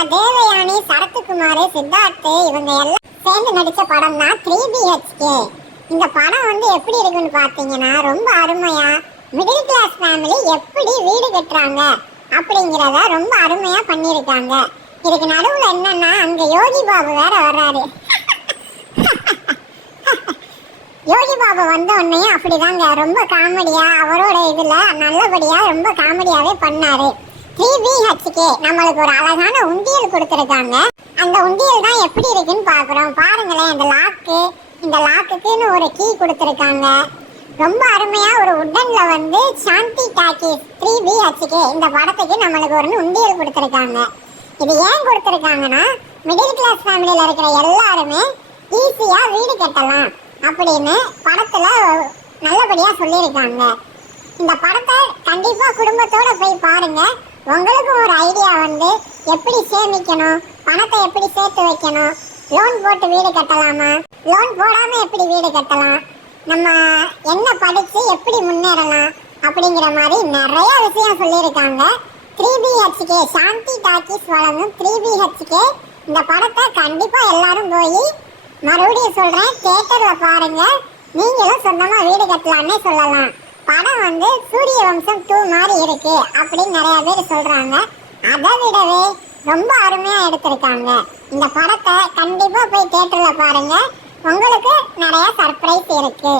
நம்ம தேவயானி, சரத்குமார், சித்தார்த் இவங்க எல்லாம் சேர்ந்து நடிச்ச படம் தான் 3BHK. இந்த படம் வந்து எப்படி இருக்குன்னு பாத்தீங்கன்னா ரொம்ப அருமையா மிடில் கிளாஸ் ஃபேமிலி எப்படி வீடு கட்டுறாங்க அப்படிங்கிறத ரொம்ப அருமையா பண்ணியிருக்காங்க. இதுக்கு நடுவுல என்னன்னா அங்க யோகி பாபு வேற வர்றாரு. யோகி பாபு வந்த உடனே அப்படிதாங்க ரொம்ப காமெடியா அவரோட இதுல நல்லபடியா ரொம்ப காமெடியாவே பண்ணாரு. 3BHK நம்மளுக்கு ஒரு அழகான உண்டியல் கொடுத்துருக்காங்க. அந்த உண்டியல் தான் எப்படி இருக்குன்னு பாக்குறோம். பாருங்களேன், இந்த லாக்குக்குன்னு ஒரு கீ கொடுத்துருக்காங்க. ரொம்ப அருமையா ஒரு உட்டன்ல வந்து சாந்தி டாக்கீஸ் 3BHK இந்த படத்துக்கு நம்மளுக்கு ஒரு உண்டியல் கொடுத்துருக்காங்க. இது ஏன் கொடுத்துருக்காங்கன்னா மிடில் கிளாஸ் ஃபேமிலியில இருக்கிற எல்லாருமே ஈஸியா வீடு கட்டலாம் அப்படின்னு படத்துல நல்லபடியா சொல்லியிருக்காங்க. இந்த படத்தை கண்டிப்பா குடும்பத்தோட போய் பாருங்க. உங்களுக்கும் ஒரு ஐடியா வந்து எப்படி சேமிக்கணும், பணத்தை எப்படி சேர்த்து வைக்கணும், லோன் போட்டு வீடு கட்டலாமா, லோன் போடாம எப்படி வீடு கட்டலாம், நம்ம என்ன படிச்சு எப்படி முன்னேறலாம் அப்படிங்கிற மாதிரி நிறைய விஷயம் சொல்லியிருக்காங்க. 3BHK சாந்தி டாக்கீஸ் வழங்கும் 3BHK இந்த படத்தை கண்டிப்பா எல்லாரும் போய் மறுபடியும் சொல்றேன் தியேட்டர்ல பாருங்க. நீங்களும் சொந்தமா வீடு கட்டலாம்னே சொல்லலாம். படம் வந்து சூரிய வம்சம் 2 மாதிரி இருக்கு அப்படின்னு நிறைய பேர் சொல்றாங்க. அதை விடவே ரொம்ப அருமையா எடுத்திருக்காங்க. இந்த படத்தை கண்டிப்பா போய் தியேட்டர்ல பாருங்க. உங்களுக்கு நிறைய சர்ப்ரைஸ் இருக்கு.